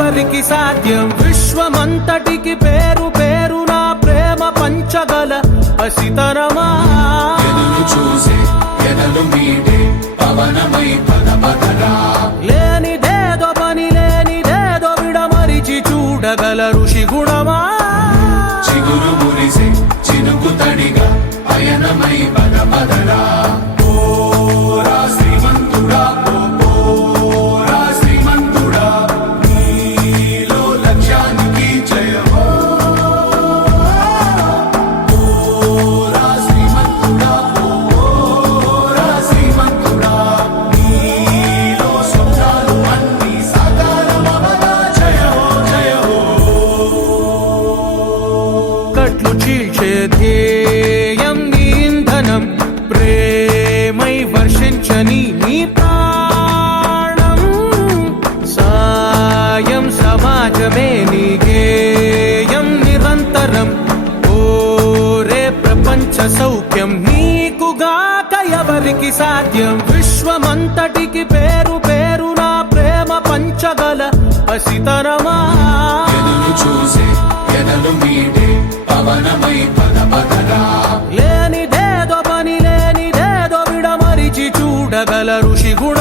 ఎవరికి సాధ్యం విశ్వమంతటికి పేరు పేరున ప్రేమ పంచగల పసితరమా ఎదురు చూసే ఎదలు మీడే పవనమై పద పదరా లేనిదేదో పని లేనిదేదో విడమరిచి చూడగల ఋషి గుణమా చిగురు మురిసే చినుకు తడిగా పయనమై పద పదరా ఓరా శ్రీమంతుడా ఓరా శ్రీమంతుడా నీలో లక్ష్యానికి జయమో ఓరా శ్రీమంతుడా ఓరా శ్రీమంతుడా నీలో స్వప్నాలు అన్నీ సాకారమవగా జయమో జయమో కట్లు చీల్చే ధ్యేయం నీ ఇంధనం ప్రేమై వర్షించని నీ ప్రాణం సాయం సమాజమే నీ గేయం నిరంతరం ఓరే ప్రపంచ సౌఖ్యం నీకుగాక ఎవరికి సాధ్యం విశ్వమంతటికి పేరు పేరున ప్రేమ పంచగల పసితరమా ఎదురు చూసే ఎదలు మీడే పవనమై పద పదరా లేనిదేదో పని లేనిదేదో విడమరిచి చూడగల ఋషి గుణ